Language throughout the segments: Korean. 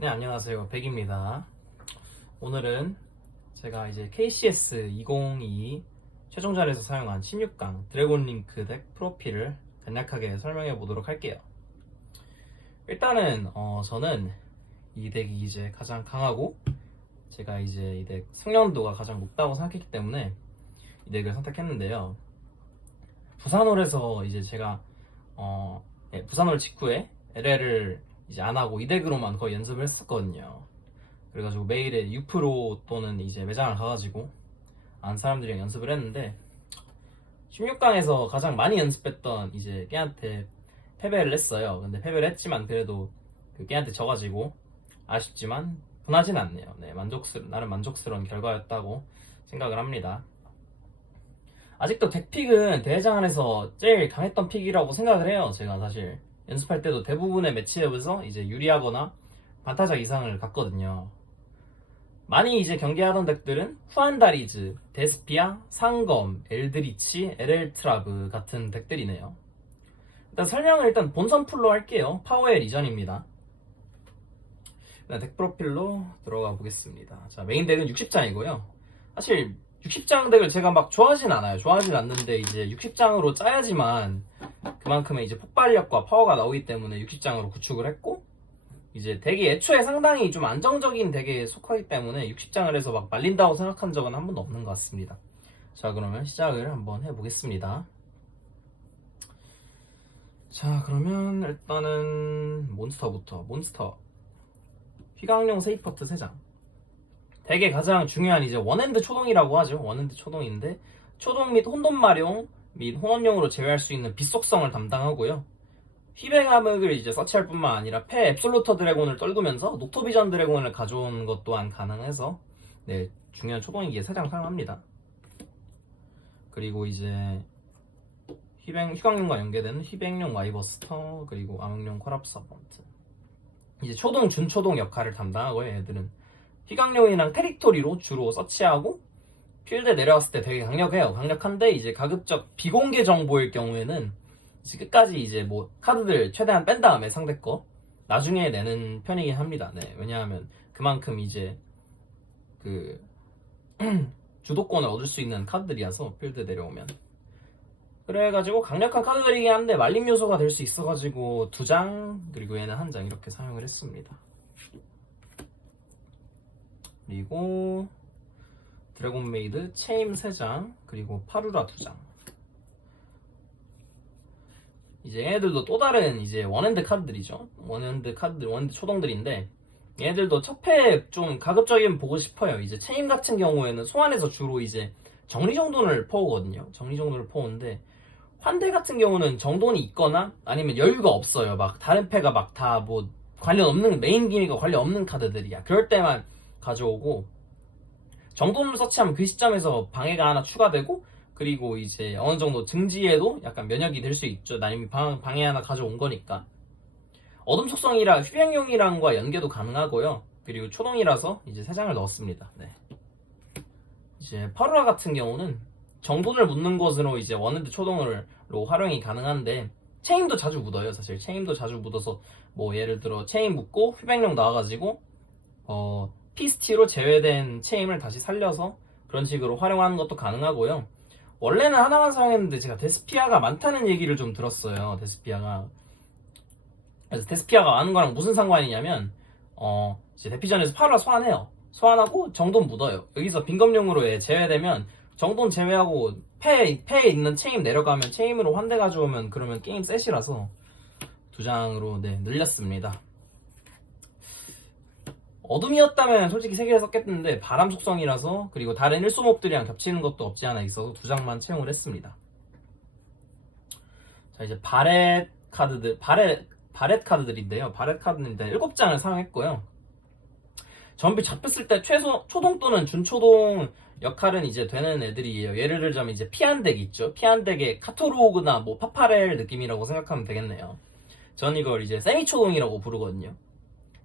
네, 안녕하세요. 백입니다. 오늘은 제가 이제 KCS 2022 최종전에서 사용한 16강 드래곤 링크 덱 프로필을 간략하게 설명해 보도록 할게요. 일단은 저는 이 덱이 이제 가장 강하고 제가 이제 이 덱 숙련도가 가장 높다고 생각했기 때문에 이 덱을 선택했는데요. 부산홀에서 이제 제가 부산홀 직후에 LL을 이제 안 하고 이 덱으로만 거의 연습을 했었거든요. 그래가지고 매일에 6% 또는 이제 매장을 가가지고 안 사람들이랑 연습을 했는데 16강에서 가장 많이 연습했던 이제 깨한테 패배를 했어요. 근데 패배를 했지만 그래도 그 깨한테 져가지고 아쉽지만 분하진 않네요. 네, 나름 만족스러운 결과였다고 생각을 합니다. 아직도 덱픽은 대회장 안에서 제일 강했던 픽이라고 생각을 해요. 제가 사실 연습할 때도 대부분의 매치업에서 이제 유리하거나 반타작 이상을 갔거든요. 많이 이제 경기하던 덱들은 후안다리즈, 데스피아, 상검, 엘드리치, LL트라브 같은 덱들이네요. 일단 설명을 일단 본선 풀로 할게요. 파워의 리전입니다. 덱 프로필로 들어가 보겠습니다. 자, 메인 덱은 60장이고요. 사실 60장 덱을 제가 막 좋아하진 않아요. 좋아하진 않는데 이제 60장으로 짜야지만 그만큼의 이제 폭발력과 파워가 나오기 때문에 60장으로 구축을 했고, 이제 덱이 애초에 상당히 좀 안정적인 덱에 속하기 때문에 60장을 해서 막 말린다고 생각한 적은 한 번도 없는 것 같습니다. 자, 그러면 시작을 한번 해보겠습니다. 자, 그러면 일단은 몬스터 휘강룡 세이퍼트 3장. 덱의 가장 중요한 이제 원핸드 초동이라고 하죠. 원핸드 초동인데 초동 및 혼돈마룡 및 혼원용으로 제외할 수 있는 빛속성을 담당하고요. 휘뱅암흑을 이제 서치할 뿐만 아니라 패 앱솔루터 드래곤을 떨구면서 녹토비전 드래곤을 가져온 것 또한 가능해서 네, 중요한 초동이기에 3장 사용합니다. 그리고 이제 휘강룡과 연계되는 휘뱅룡 와이버스터, 그리고 암흑룡 콜압 서번트. 이제 초동 준초동 역할을 담당하고요. 얘들은 휘강룡이랑 테리토리로 주로 서치하고 필드에 내려왔을 때 되게 강력한데 이제 가급적 비공개 정보일 경우에는 이제 끝까지 이제 뭐 카드들 최대한 뺀 다음에 상대 거 나중에 내는 편이긴 합니다. 네, 왜냐하면 그만큼 이제 그 주도권을 얻을 수 있는 카드들이라서 필드 내려오면. 그래가지고 강력한 카드들이긴 한데 말림 요소가 될 수 있어가지고 2장, 그리고 얘는 1장 이렇게 사용을 했습니다. 그리고 드래곤 메이드 체임 3장, 그리고 파루라 2장. 이제 얘네들도 또 다른 이제 원핸드 카드들이죠. 원핸드 초동들인데 얘네들도 첫패 좀 가급적이면 보고 싶어요. 이제 체임 같은 경우에는 소환해서 주로 이제 정리정돈을 퍼오거든요. 정리정돈을 퍼오는데 환대 같은 경우는 정돈이 있거나 아니면 여유가 없어요. 막 다른 패가 막 다 뭐 관련 없는, 메인 기믹과 관련 없는 카드들이야. 그럴 때만 가져오고, 정돈을 서치하면 그 시점에서 방해가 하나 추가되고, 그리고 이제 어느 정도 증지에도 약간 면역이 될 수 있죠. 아니면 방해 하나 가져온 거니까. 어둠 속성이라 휘병용이랑과 연계도 가능하고요. 그리고 초동이라서 이제 3장을 넣었습니다. 네. 이제 파루라 같은 경우는 정돈을 묻는 것으로 이제 원핸드 초동으로 활용이 가능한데 체임도 자주 묻어요. 사실 체임도 자주 묻어서 뭐 예를 들어 체임 묻고 휘병용 나와가지고 피스티로 제외된 체임을 다시 살려서 그런 식으로 활용하는 것도 가능하고요. 원래는 하나만 사용했는데 제가 데스피아가 많다는 얘기를 좀 들었어요. 그래서 데스피아가 많은 거랑 무슨 상관이냐면 이제 대피전에서 파루라 소환해요. 소환하고 정돈 묻어요. 여기서 빈검용으로 제외되면 정돈 제외하고 패에 있는 체임 내려가면 체임으로 환대 가져오면 그러면 게임 셋이라서 2장으로 네, 늘렸습니다. 어둠이었다면 솔직히 3개를 썼겠는데 바람 속성이라서, 그리고 다른 일소몹들이랑 겹치는 것도 없지 않아 있어서 2장만 채용을 했습니다. 자, 이제 바렛 카드들인데요. 바렛 카드는 일단 7장을 사용했고요. 전비 잡혔을 때 초동 또는 준초동 역할은 이제 되는 애들이에요. 예를 들자면 이제 피한덱 있죠. 피한덱의 카토로그나 뭐 파파렐 느낌이라고 생각하면 되겠네요. 전 이걸 이제 세미초동이라고 부르거든요.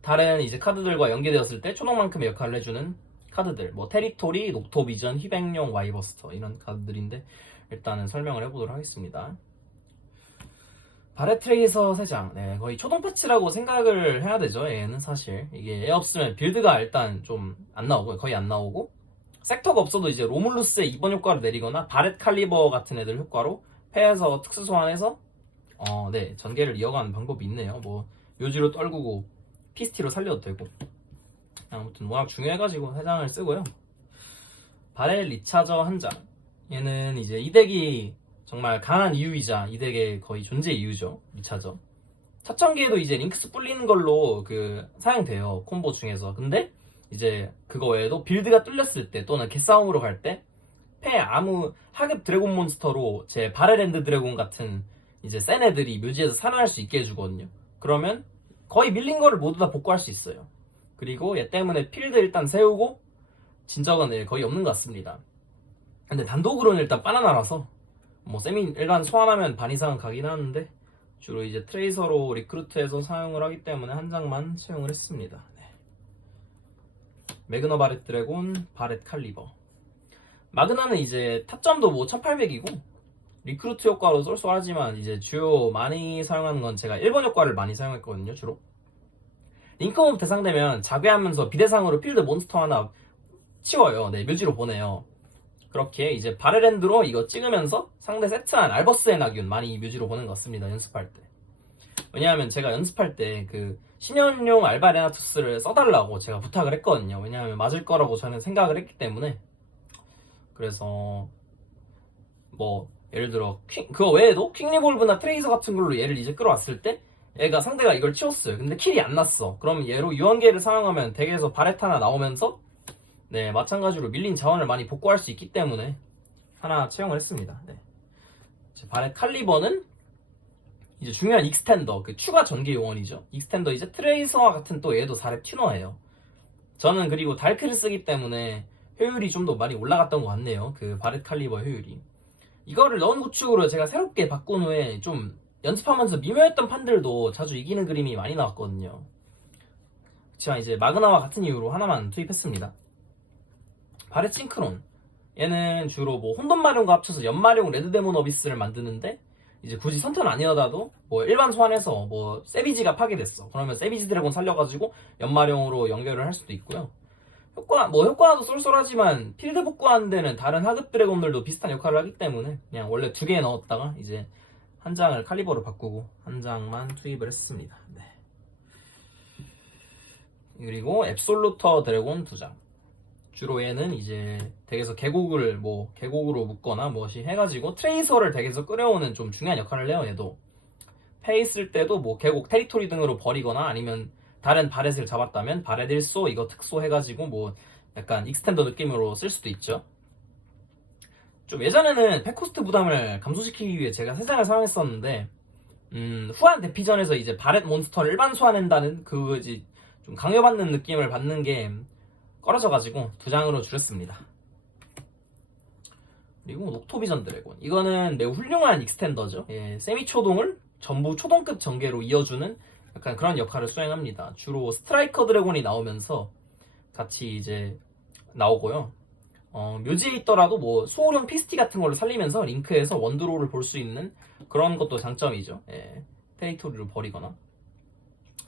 다른 이제 카드들과 연계되었을 때 초동만큼의 역할을 해주는 카드들, 뭐 테리토리, 녹토비전, 휘백룡, 와이버스터 이런 카드들인데 일단은 설명을 해보도록 하겠습니다. 바렛 트레이서 3장. 네, 거의 초동 패치라고 생각을 해야 되죠. 얘는 사실 이게 얘 없으면 빌드가 일단 좀 안 나오고 거의 안 나오고, 섹터가 없어도 이제 로물루스의 2번 효과를 내리거나 바렛 칼리버 같은 애들 효과로 패에서 특수 소환해서 네, 전개를 이어가는 방법이 있네요. 뭐 묘지로 떨구고 피스티로 살려도 되고. 아무튼 워낙 중요해가지고 3장을 쓰고요. 바렐 리차저 1장. 얘는 이제 이 덱이 정말 강한 이유이자 이 덱의 거의 존재 이유죠. 리차저. 첫 전기에도 이제 링크스 불리는 걸로 사용돼요. 콤보 중에서. 근데 이제 그거 외에도 빌드가 뚫렸을 때 또는 개싸움으로 갈 때 패 아무 하급 드래곤 몬스터로 제 바렐랜드 드래곤 같은 이제 센 애들이 묘지에서 살아날 수 있게 해주거든요. 그러면 거의 밀린 거를 모두 다 복구할 수 있어요. 그리고 얘 때문에 필드 일단 세우고 진적은 거의 없는 것 같습니다. 근데 단독으로는 일단 바나나라서 뭐 세미 일반 소환하면 반 이상은 가긴 하는데 주로 이제 트레이서로 리크루트해서 사용을 하기 때문에 1장만 사용을 했습니다. 네. 매그너 바렛 드래곤, 바렛 칼리버. 마그나는 이제 타점도 뭐 1800이고 리크루트 효과로 쏠쏠하지만 이제 주요 많이 사용하는 건 제가 1번 효과를 많이 사용했거든요. 주로 링크몹 대상되면 자괴하면서 비대상으로 필드 몬스터 하나 치워요. 네, 묘지로 보내요. 그렇게 이제 바렐랜드로 이거 찍으면서 상대 세트한 알버스의 낙윤 많이 묘지로 보는 것 같습니다. 연습할 때. 왜냐하면 제가 연습할 때 신현용 알바레나투스를 써달라고 제가 부탁을 했거든요. 왜냐하면 맞을 거라고 저는 생각을 했기 때문에. 그래서 뭐 예를 들어 그거 외에도 퀵리볼브나 트레이서 같은 걸로 얘를 이제 끌어왔을 때 얘가 상대가 이걸 치웠어요. 근데 킬이 안 났어. 그럼 얘로 유언계를 사용하면 덱에서 바렛 하나 나오면서 네, 마찬가지로 밀린 자원을 많이 복구할 수 있기 때문에 하나 채용을 했습니다. 네. 바렛 칼리버는 이제 중요한 익스텐더, 추가 전개 요원이죠. 익스텐더 이제 트레이서와 같은 또 얘도 4렙 튜너예요. 저는 그리고 달크를 쓰기 때문에 효율이 좀 더 많이 올라갔던 것 같네요. 바렛 칼리버 효율이. 이거를 넣은 구축으로 제가 새롭게 바꾼 후에 좀 연습하면서 미묘했던 판들도 자주 이기는 그림이 많이 나왔거든요. 그렇지만 이제 마그나와 같은 이유로 하나만 투입했습니다. 바렛 싱크론. 얘는 주로 뭐 혼돈마룡과 합쳐서 연마룡 레드데몬 어비스를 만드는데 이제 굳이 선턴 아니어도 뭐 일반 소환해서 뭐 세비지가 파괴됐어. 그러면 세비지 드래곤 살려가지고 연마룡으로 연결을 할 수도 있고요. 효과도 쏠쏠하지만 필드 복구하는 데는 다른 하급 드래곤들도 비슷한 역할을 하기 때문에 그냥 원래 2개 넣었다가 이제 1장을 칼리버로 바꾸고 1장만 투입을 했습니다. 네. 그리고 앱솔루터 드래곤 2장. 주로 얘는 이제 덱에서 계곡으로 묶거나 무엇이 해가지고 트레이서를 덱에서 끌어오는 좀 중요한 역할을 해요. 얘도 패 있을 때도 뭐 계곡 테리토리 등으로 버리거나 아니면 다른 바렛을 잡았다면 바렛 1소 이거 특소 해가지고 뭐 약간 익스텐더 느낌으로 쓸 수도 있죠. 좀 예전에는 팩코스트 부담을 감소시키기 위해 제가 3장을 사용했었는데 후한 대피전에서 이제 바렛 몬스터를 일반 소환한다는 좀 강요받는 느낌을 받는 게 꺼려져가지고 2장으로 줄였습니다. 그리고 녹토비전 드래곤. 이거는 매우 훌륭한 익스텐더죠. 예, 세미 초동을 전부 초동급 전개로 이어주는 약간 그런 역할을 수행합니다. 주로 스트라이커 드래곤이 나오면서 같이 이제 나오고요. 묘지에 있더라도 뭐 소호령 피스티 같은 걸로 살리면서 링크에서 원드로우를 볼 수 있는 그런 것도 장점이죠. 예, 테리토리를 버리거나.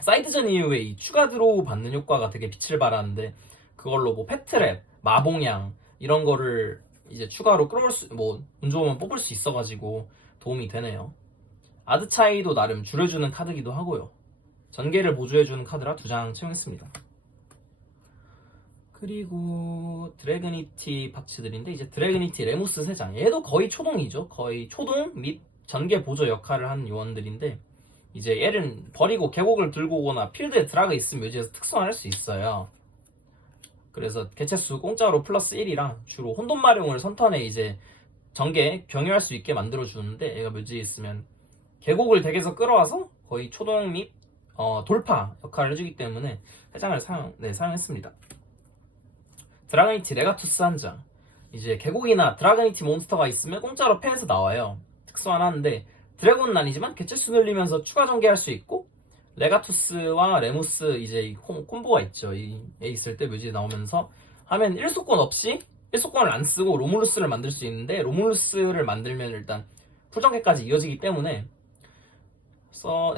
사이드전 이후에 이 추가 드로우 받는 효과가 되게 빛을 발하는데 그걸로 뭐 패트랩, 마봉양 이런 거를 이제 추가로 운 좋으면 뽑을 수 있어가지고 도움이 되네요. 아드차이도 나름 줄여주는 카드기도 하고요. 전개를 보조해주는 카드라 2장 채용했습니다. 그리고 드래그니티 파츠들인데 이제 드래그니티 레무스 3장. 얘도 거의 초동이죠. 거의 초동 및 전개 보조 역할을 하는 요원들인데 이제 얘는 버리고 계곡을 들고 오거나 필드에 드라그 있으면 묘지에서 특성을 할 수 있어요. 그래서 개체수 공짜로 플러스 1이랑 주로 혼돈마룡을 선턴에 이제 전개 병유할 수 있게 만들어주는데 얘가 묘지에 있으면 계곡을 덱에서 끌어와서 거의 초동 및 돌파 역할을 해주기 때문에 3장을 사용했습니다. 드라그니티 레가투스 1장. 이제 계곡이나 드라그니티 몬스터가 있으면 공짜로 펜에서 나와요. 특수한 하는데 드래곤은 아니지만 개체수 늘리면서 추가 전개할 수 있고 레가투스와 레무스 이제 콤보가 있죠. 얘 있을 때 묘지에 나오면서 하면 1소권 없이 1소권을 안 쓰고 로물루스를 만들 수 있는데 로물루스를 만들면 일단 풀전개까지 이어지기 때문에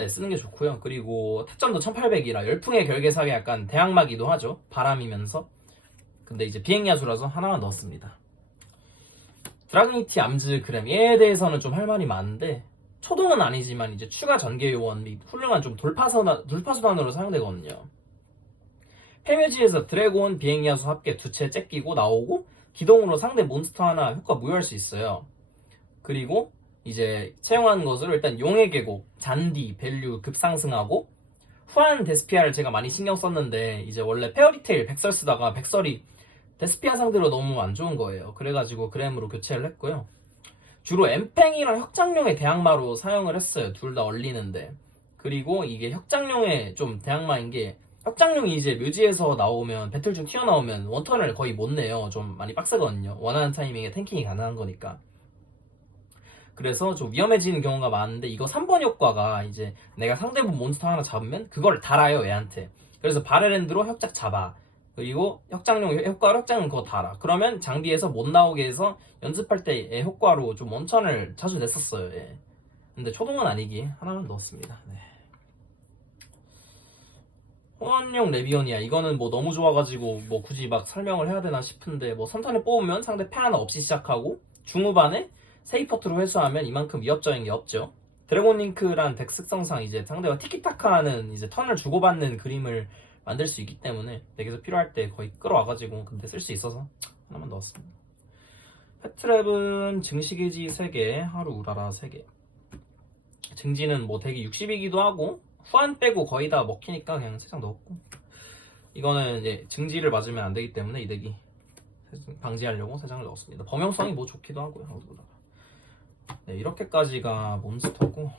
쓰는 게 좋고요. 그리고 타점도 1800이라 열풍의 결계사가 약간 대항마기도 하죠. 바람이면서. 근데 이제 비행야수라서 하나만 넣었습니다. 드라그니티 암즈 그램 얘에 대해서는 좀 할 말이 많은데 초동은 아니지만 이제 추가 전개 요원 및 훌륭한 좀 돌파수단으로 사용되거든요. 폐묘지에서 드래곤 비행야수 합계 두 채 째끼고 나오고 기동으로 상대 몬스터 하나 효과 무효할 수 있어요. 그리고 이제 채용한 것으로 일단 용의 계곡, 잔디, 밸류 급상승하고 후한 데스피아를 제가 많이 신경 썼는데 이제 원래 페어리테일 백설 쓰다가 백설이 데스피아 상대로 너무 안 좋은 거예요. 그래가지고 그램으로 교체를 했고요. 주로 엠팽이랑 혁장룡의 대항마로 사용을 했어요. 둘 다 얼리는데. 그리고 이게 혁장룡의 좀 대항마인 게 혁장룡이 이제 묘지에서 나오면 배틀 중 튀어나오면 원턴을 거의 못 내요. 좀 많이 빡세거든요. 원하는 타이밍에 탱킹이 가능한 거니까. 그래서 좀 위험해지는 경우가 많은데 이거 3번 효과가 이제 내가 상대분 몬스터 하나 잡으면 그걸 달아요 얘한테. 그래서 바레랜드로 혁작 잡아. 그리고 혁장용 효과로 혁장은 그거 달아. 그러면 장비에서 못 나오게 해서 연습할 때의 효과로 좀 원천을 자주 냈었어요. 예. 근데 초동은 아니기 하나만 넣었습니다. 네. 호환용 레비온이야. 이거는 뭐 너무 좋아가지고 뭐 굳이 막 설명을 해야 되나 싶은데 뭐 선턴에 뽑으면 상대 패 하나 없이 시작하고 중후반에 세이퍼트로 회수하면 이만큼 위협적인 게 없죠. 드래곤링크란 덱 특성상 이제 상대가 티키타카하는 이제 턴을 주고받는 그림을 만들 수 있기 때문에 덱에서 필요할 때 거의 끌어와가지고 근데 쓸 수 있어서 하나만 넣었습니다. 패트랩은 증식의지 3개, 하루 우라라 3개. 증지는 뭐 덱이 60이기도 하고 후한 빼고 거의 다 먹히니까 그냥 3장 넣었고 이거는 이제 증지를 맞으면 안 되기 때문에 이 덱이 방지하려고 3장을 넣었습니다. 범용성이 뭐 좋기도 하고요. 네, 이렇게까지가 몬스터고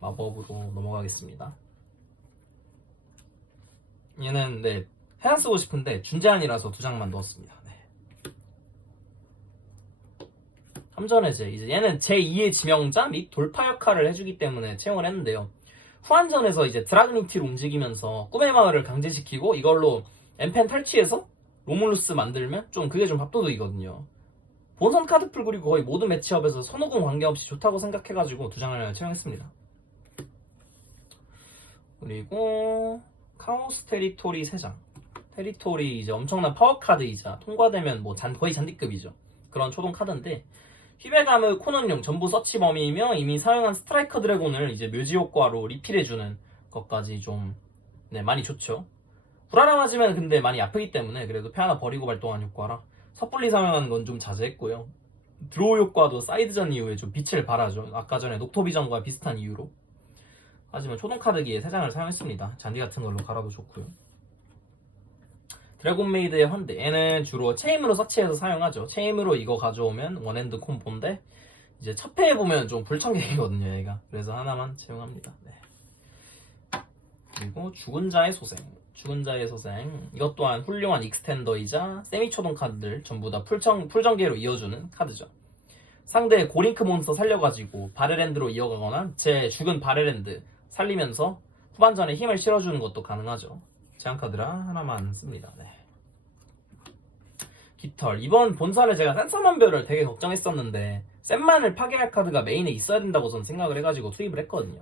마법으로 넘어가겠습니다. 얘는 네 해안 쓰고 싶은데 준제한이라서 2장만 넣었습니다. 네. 함전의 제 이제 얘는 제2의 지명자 및 돌파 역할을 해주기 때문에 채용을 했는데요. 후한전에서 이제 드라그니티로 움직이면서 꿈의 마을을 강제시키고 이걸로 엠펜 탈취해서 로물루스 만들면 좀 그게 좀 밥도둑이거든요. 본선 카드풀 그리고 거의 모든 매치업에서 선호공 관계없이 좋다고 생각해가지고 2장을 채용했습니다. 그리고 카오스 테리토리 3장. 테리토리 이제 엄청난 파워 카드이자 통과되면 뭐 거의 잔디급이죠. 그런 초동 카드인데 휘베가무 코넌용 전부 서치 범위이며 이미 사용한 스트라이커 드래곤을 이제 묘지 효과로 리필해주는 것까지 좀 네, 많이 좋죠. 구라라 맞으면 근데 많이 아프기 때문에 그래도 패 하나 버리고 발동한 효과라 섣불리 사용하는 건 좀 자제했고요. 드로우 효과도 사이드전 이후에 좀 빛을 발하죠. 아까 전에 녹토비전과 비슷한 이유로. 하지만 초동카드기에 3장을 사용했습니다. 잔디 같은 걸로 갈아도 좋고요. 드래곤메이드의 환대 얘는 주로 체임으로 서치해서 사용하죠. 체임으로 이거 가져오면 원핸드 콤보인데 이제 첫 패에 보면 좀 불청객이거든요 얘가. 그래서 하나만 채용합니다. 네. 그리고 죽은 자의 소생 이것 또한 훌륭한 익스텐더이자 세미초동 카드들 전부 다 풀전개로 이어주는 카드죠. 상대의 고링크 몬스터 살려가지고 바레랜드로 이어가거나 제 죽은 바레랜드 살리면서 후반전에 힘을 실어주는 것도 가능하죠. 제한카드라 하나만 씁니다. 네. 깃털 이번 본선에 제가 센서만별을 되게 걱정했었는데 셋만을 파괴할 카드가 메인에 있어야 된다고 저는 생각을 해가지고 투입을 했거든요.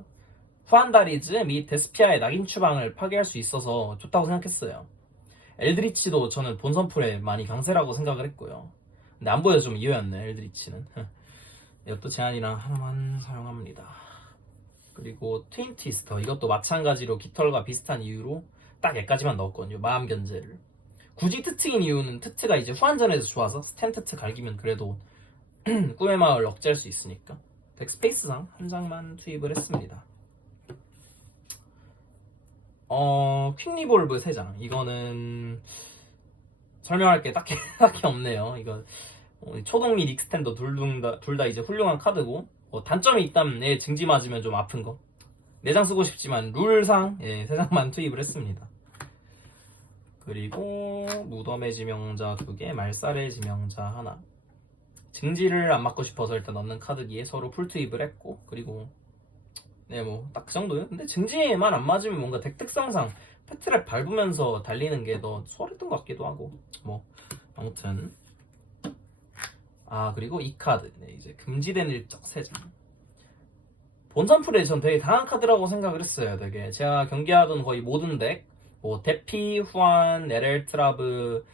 후안다리즈 및 데스피아의 낙인 추방을 파괴할 수 있어서 좋다고 생각했어요. 엘드리치도 저는 본선풀에 많이 강세라고 생각을 했고요. 근데 안 보여서 좀 이유였네 엘드리치는. 이것도 제한이랑 하나만 사용합니다. 그리고 트윈트위스터 이것도 마찬가지로 깃털과 비슷한 이유로 딱 얘까지만 넣었거든요. 마음 견제를. 굳이 트트인 이유는 트트가 이제 후한전에서 좋아서 스탠 트트 갈기면 그래도 꿈의 마을 억제할 수 있으니까 덱스페이스상 한 장만 투입을 했습니다. 퀵리볼브 3장 이거는 설명할 게 딱히 없네요. 이거 초동 및 익스텐더 둘 다 이제 훌륭한 카드고 단점이 있다면 증지 맞으면 좀 아픈 거 4장 쓰고 싶지만 룰상 3장만 투입을 했습니다. 그리고 무덤의 지명자 2개 말살의 지명자 하나 증지를 안 맞고 싶어서 일단 넣는 카드기에 서로 풀 투입을 했고 그리고 네 뭐 딱 그 정도요. 근데 증지만 안 맞으면 뭔가 덱 특성상 패트랩 밟으면서 달리는 게 더 수월했던 것 같기도 하고 뭐 아무튼 그리고 이 카드 이제 금지된 일적 3장 본선 풀에 전 되게 강한 카드라고 생각을 했어요. 되게 제가 경기하던 거의 모든 덱, 뭐 대피, 후안, 에렐트라브,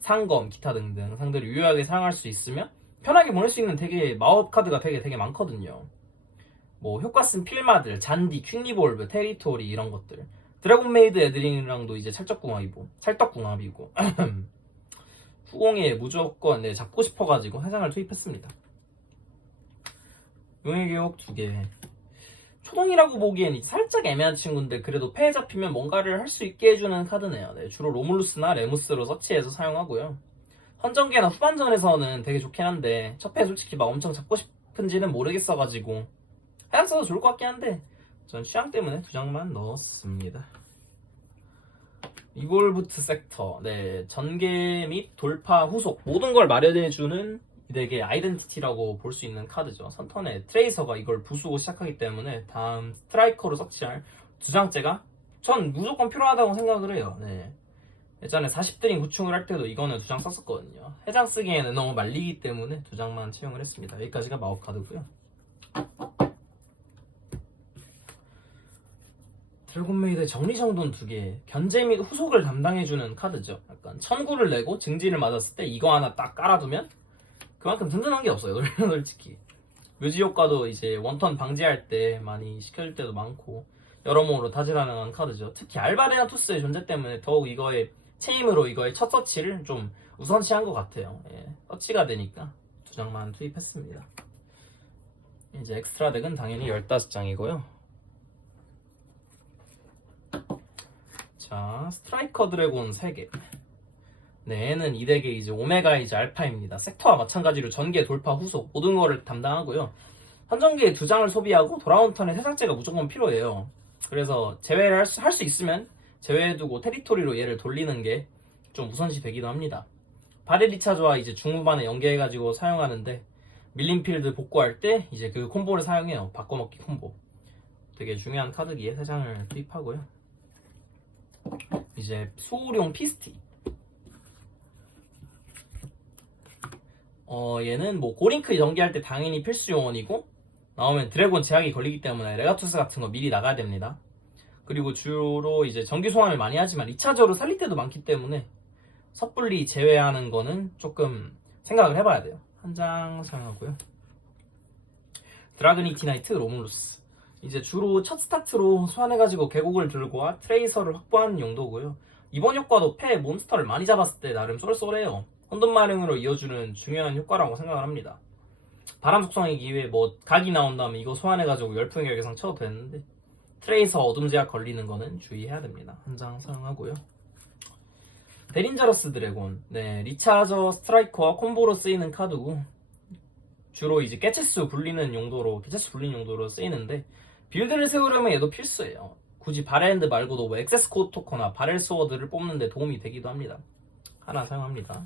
상검, 기타 등등 상대를 유효하게 사용할 수 있으면 편하게 보낼 수 있는 되게 마법 카드가 되게 많거든요. 뭐 효과 쓴 필마들, 잔디, 퀵리볼브, 테리토리 이런 것들. 드래곤메이드 애들이랑도 이제 찰떡궁합이고 후공에 무조건 네, 잡고 싶어가지고 해장을 투입했습니다. 용의 교육 2개. 초동이라고 보기엔 살짝 애매한 친구인데 그래도 패에 잡히면 뭔가를 할 수 있게 해주는 카드네요. 네, 주로 로물루스나 레무스로 서치해서 사용하고요. 선정계나 후반전에서는 되게 좋긴 한데 첫 패 솔직히 막 엄청 잡고 싶은지는 모르겠어가지고 해양 써도 좋을 것 같긴 한데 전 취향 때문에 2장만 넣었습니다. 이볼부트 섹터. 네, 전개 및 돌파 후속 모든 걸 마련해주는 이 덱의 아이덴티티라고 볼 수 있는 카드죠. 선턴에 트레이서가 이걸 부수고 시작하기 때문에 다음 스트라이커로 서치할 2장째가 전 무조건 필요하다고 생각을 해요. 네. 예전에 40드림 구충을 할 때도 이거는 2장 썼었거든요. 해장 쓰기에는 너무 말리기 때문에 2장만 채용을 했습니다. 여기까지가 마법 카드고요. 드래곤메이드의 정리정돈 2개, 견제 및 후속을 담당해주는 카드죠. 약간 천구를 내고 증지를 맞았을 때 이거 하나 딱 깔아두면 그만큼 든든한 게 없어요. 솔직히 묘지 효과도 이제 원턴 방지할 때 많이 시켜줄 때도 많고 여러모로 다재 다능한 카드죠. 특히 알바레나투스의 존재 때문에 더욱 이거의 체임으로 이거의 첫 서치를 좀 우선시한 것 같아요. 예, 서치가 되니까 2장만 투입했습니다. 이제 엑스트라 덱은 당연히 15장이고요. 자, 스트라이커 드래곤 3개. 네, 얘는 이 덱의 이제 오메가 이제 알파입니다. 섹터와 마찬가지로 전개, 돌파, 후속 모든 거를 담당하고요. 한정기에 2장을 소비하고 돌아온 턴에 3장째가 무조건 필요해요. 그래서 제외를 할 수 있으면 제외해두고 테리토리로 얘를 돌리는 게 좀 우선시 되기도 합니다. 바렐 리차즈와 이제 중후반에 연계해가지고 사용하는데 밀림필드 복구할 때 이제 그 콤보를 사용해요. 바꿔먹기 콤보. 되게 중요한 카드기에 3장을 투입하고요. 이제 소울용 피스티. 얘는 뭐 고링크 연기할 때 당연히 필수 요원이고 나오면 드래곤 제약이 걸리기 때문에 레가투스 같은 거 미리 나가야 됩니다. 그리고 주로 이제 정기 소환을 많이 하지만 2차적으로 살릴 때도 많기 때문에 섣불리 제외하는 거는 조금 생각을 해봐야 돼요. 한 장 사용하고요. 드라그니티 나이트 로물루스. 이제 주로 첫 스타트로 소환해가지고 계곡을 들고 트레이서를 확보하는 용도고요. 이번 효과도 패 몬스터를 많이 잡았을 때 나름 쏠쏠해요. 혼돈마령으로 이어주는 중요한 효과라고 생각을 합니다. 바람 속성이기 위해 뭐 각이 나온다면 이거 소환해가지고 열풍의 결계상 쳐도 되는데 트레이서 어둠 제약 걸리는 거는 주의해야 됩니다. 한 장 사용하고요. 데린저러스 드래곤. 네, 리차저 스트라이커와 콤보로 쓰이는 카드고 주로 이제 개체수 불리는 용도로 쓰이는데 빌드를 세우려면 얘도 필수예요. 굳이 바렐핸드 말고도 뭐 액세스 코드 토커나 바렐 스워드를 뽑는데 도움이 되기도 합니다. 하나 사용합니다.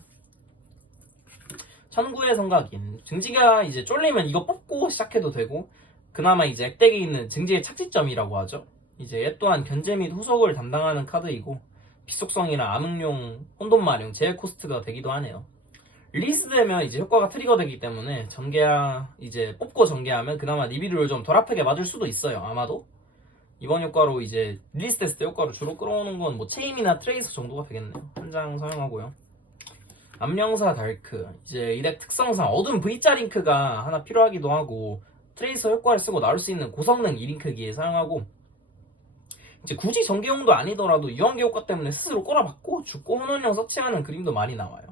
천구의 성각인. 증지가 이제 쫄리면 이거 뽑고 시작해도 되고 그나마 이제 액덱에 있는 증지의 착지점이라고 하죠. 이제 얘 또한 견제 및 후속을 담당하는 카드이고 비속성이나 암흑용, 혼돈마령, 제외 코스트가 되기도 하네요. 릴리스되면 이제 효과가 트리거되기 때문에 이제 뽑고 전개하면 그나마 니비를 좀 덜 아프게 맞을 수도 있어요. 아마도 이번 효과로 이제 릴리스됐을 때 효과로 주로 끌어오는 건 뭐 체임이나 트레이서 정도가 되겠네요. 한 장 사용하고요. 암령사 달크. 이제 이 덱 특성상 어둠 V자 링크가 하나 필요하기도 하고 트레이서 효과를 쓰고 나올 수 있는 고성능 2링크기에 사용하고 이제 굳이 전개용도 아니더라도 유한계 효과 때문에 스스로 꼬라박고 죽고 혼원형 서치하는 그림도 많이 나와요.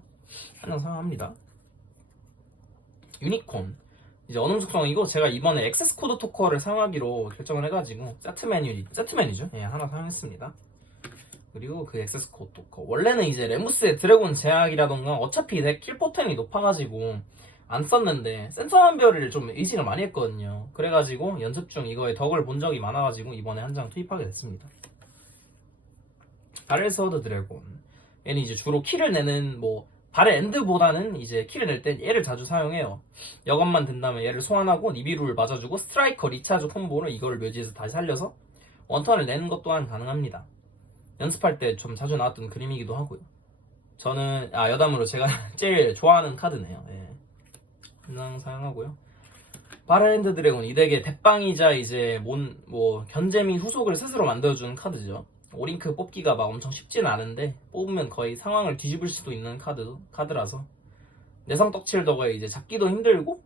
하나 사용합니다. 유니콘. 이제 어둠 속성이고 제가 이번에 액세스 코드 토커를 사용하기로 결정을 해가지고 세트메뉴죠. 예, 하나 사용했습니다. 그리고 그 액세스 코드 토커. 원래는 이제 레무스의 드래곤 제약이라던가 어차피 덱 킬 포텐이 높아가지고 안 썼는데 센서 완별을 좀 의식을 많이 했거든요. 그래가지고 연습 중 이거에 덕을 본 적이 많아가지고 이번에 한 장 투입하게 됐습니다. 바렐 스워드 드래곤. 얘는 이제 주로 킬을 내는 뭐 바렐 엔드보다는 이제 킬을 낼 때 얘를 자주 사용해요. 여건만 든다면 얘를 소환하고 니비루를 맞아주고 스트라이커 리차즈 콤보로 이거를 묘지에서 다시 살려서 원턴을 내는 것 또한 가능합니다. 연습할 때 좀 자주 나왔던 그림이기도 하고요. 저는 여담으로 제가 제일 좋아하는 카드네요. 예. 한장 사용하고요. 바라핸드 드래곤 이 덱의 대빵이자 이제 견제 및 후속을 스스로 만들어주는 카드죠. 오링크 뽑기가 막 엄청 쉽진 않은데 뽑으면 거의 상황을 뒤집을 수도 있는 카드라서 내성 떡칠더거에 이제 잡기도 힘들고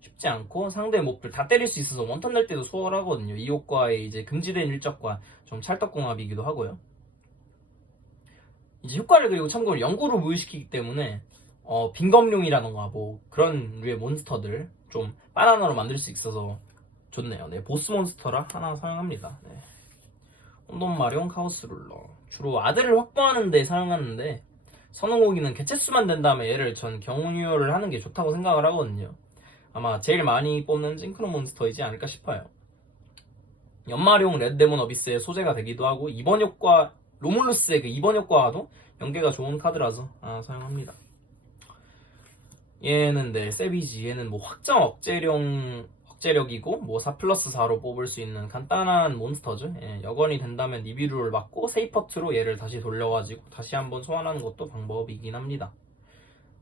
쉽지 않고 상대 몹들 다 때릴 수 있어서 원턴 낼 때도 수월하거든요. 이 효과의 이제 금지된 일적과 좀 찰떡궁합이기도 하고요. 이제 효과를 그리고 참고로 영구로 무효시키기 때문에 빈검룡이라던가 뭐 그런 류의 몬스터들 좀 바나나로 만들 수 있어서 좋네요. 네, 보스 몬스터라 하나 사용합니다. 네. 혼돈 마룡 카오스 룰러 주로 아들을 확보하는 데 사용하는데 선홍고기는 개체수만 된다면 얘를 전 경유를 하는 게 좋다고 생각을 하거든요. 아마 제일 많이 뽑는 징크로 몬스터이지 않을까 싶어요. 연마룡 레드데몬 어비스의 소재가 되기도 하고 이번 효과 로몰루스의 그 이번 효과와도 연계가 좋은 카드라서 사용합니다. 얘는 네 세비지 얘는 뭐 확정 억제력이고 뭐 4+4로 뽑을 수 있는 간단한 몬스터죠. 예, 여건이 된다면 니비루를 맞고 세이퍼트로 얘를 다시 돌려가지고 다시 한번 소환하는 것도 방법이긴 합니다.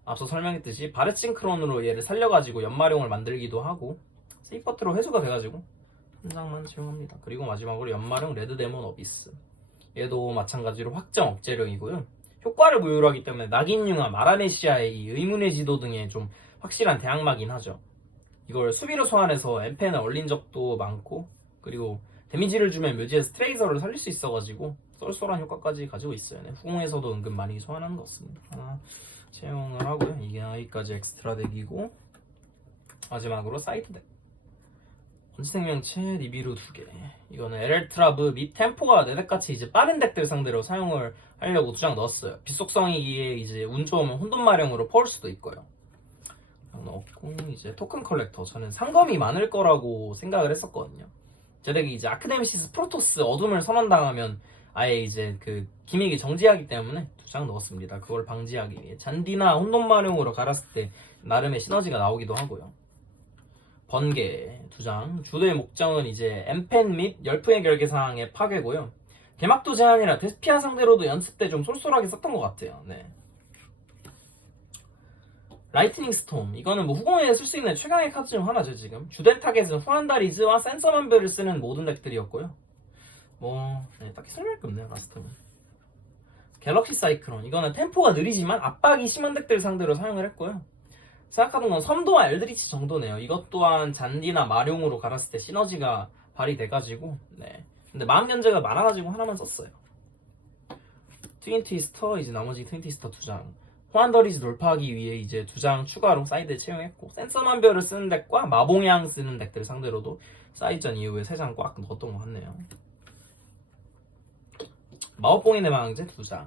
앞서 설명했듯이 바르싱크론으로 얘를 살려가지고 연마룡을 만들기도 하고 세이퍼트로 회수가 돼가지고 한 장만 채용합니다. 그리고 마지막으로 연마룡 레드데몬 어비스 얘도 마찬가지로 확정 억제력이고요. 효과를 무효로 하기 때문에 낙인융합, 마라네시아의 이 의문의 지도 등의 좀 확실한 대항마긴 하죠. 이걸 수비로 소환해서 엠펜을 얼린 적도 많고 그리고 데미지를 주면 묘지에서 트레이서를 살릴 수 있어가지고 쏠쏠한 효과까지 가지고 있어요. 네, 후공에서도 은근 많이 소환하는 것 같습니다. 하나 채용을 하고요. 이게 여기까지 엑스트라 덱이고 마지막으로 사이드 덱 원시생명체 니비루 2개 이거는 에렐트라브 및 템포가 4덱같이 이제 빠른 덱들 상대로 사용을 하려고 2장 넣었어요. 빛속성이기에 이제 운 좋으면 혼돈마령으로 퍼올 수도 있고요. 넣었고 이제 토큰 컬렉터 저는 상검이 많을 거라고 생각을 했었거든요. 제 덱이 이제 아크네미시스 프로토스 어둠을 선언당하면 아예 이제 그 기믹이 정지하기 때문에 2장 넣었습니다. 그걸 방지하기 위해 잔디나 혼돈마령으로 갈았을 때 나름의 시너지가 나오기도 하고요. 번개 2장 주도의 목적은 이제 엠펜 및 열풍의 결계상의 파괴고요. 개막도 제한이라 데스피아 상대로도 연습 때 좀 쏠쏠하게 썼던 것 같아요. 네. 라이트닝 스톰 이거는 뭐 후공에 쓸 수 있는 최강의 카드 중 하나죠. 지금 주된 타겟은 후안다리즈와 센서만별을 쓰는 모든 덱들이었고요. 딱히 설명할 게 없네요. 라스트는 갤럭시 사이클론 이거는 템포가 느리지만 압박이 심한 덱들 상대로 사용을 했고요. 생각하던 건 섬도와 엘드리치 정도네요. 이것 또한 잔디나 마룡으로 갈았을 때 시너지가 발휘돼가지고 네. 근데 마음 견제가 많아가지고 하나만 썼어요. 트윈 트위스터 이제 나머지 트윈 트위스터 2장 호환더리즈 돌파하기 위해 이제 2장 추가로 사이드에 채용했고 센서만별을 쓰는 덱과 마봉양 쓰는 덱들 상대로도 사이전 이후에 3장 꽉 넣었던 것 같네요. 마법봉인의 망제 2장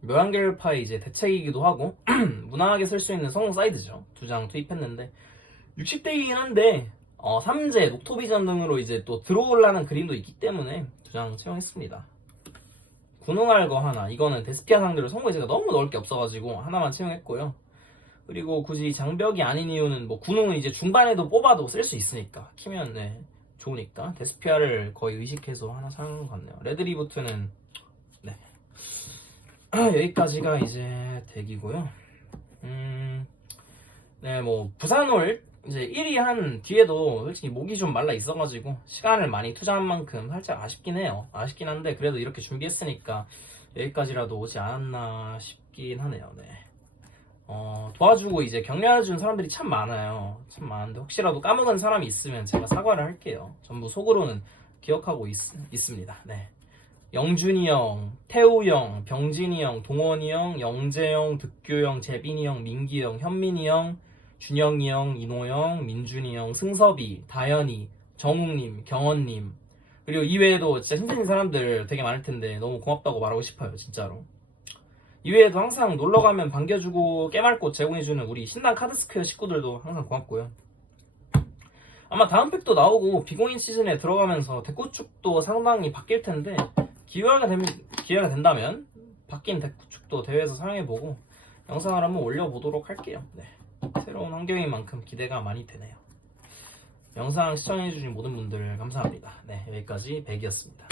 묘한계열파의 이제 대책이기도 하고 무난하게 쓸 수 있는 성공 사이드죠. 2장 투입했는데 60대이긴 한데 3제, 녹토비전 등으로 이제 또 들어올라는 그림도 있기 때문에 2장 채용했습니다. 군웅할 거 하나 이거는 데스피아 상대로 성공제가 너무 넣을 게 없어가지고 하나만 채용했고요. 그리고 굳이 장벽이 아닌 이유는 뭐 군웅은 이제 중반에도 뽑아도 쓸 수 있으니까 키면 네, 좋으니까 데스피아를 거의 의식해서 하나 사용한 것 같네요. 레드리부트는 네. 여기까지가 이제 덱이고요. 네, 뭐 부산홀 이제 1위 한 뒤에도 솔직히 목이 좀 말라 있어가지고 시간을 많이 투자한 만큼 살짝 아쉽긴 해요. 아쉽긴 한데 그래도 이렇게 준비했으니까 여기까지라도 오지 않았나 싶긴 하네요. 네. 도와주고 이제 격려해준 사람들이 참 많아요. 참 많은데 혹시라도 까먹은 사람이 있으면 제가 사과를 할게요. 전부 속으로는 기억하고 있습니다. 네. 영준이 형, 태우 형, 병진이 형, 동원이 형, 영재 형, 득교 형, 재빈이 형, 민기 형, 현민이 형, 준영이 형, 인호 형, 민준이 형, 승섭이, 다현이, 정욱님, 경원님 그리고 이외에도 진짜 힘든 사람들 되게 많을 텐데 너무 고맙다고 말하고 싶어요. 진짜로. 이외에도 항상 놀러가면 반겨주고 깨말꽃 제공해주는 우리 신당 카드스퀘어 식구들도 항상 고맙고요. 아마 다음 팩도 나오고 비공인 시즌에 들어가면서 덱구축도 상당히 바뀔 텐데 기회가 된다면 바뀐 덱구축도 대회에서 사용해보고 영상을 한번 올려보도록 할게요. 네. 새로운 환경인 만큼 기대가 많이 되네요. 영상 시청해주신 모든 분들 감사합니다. 네, 여기까지 백이었습니다.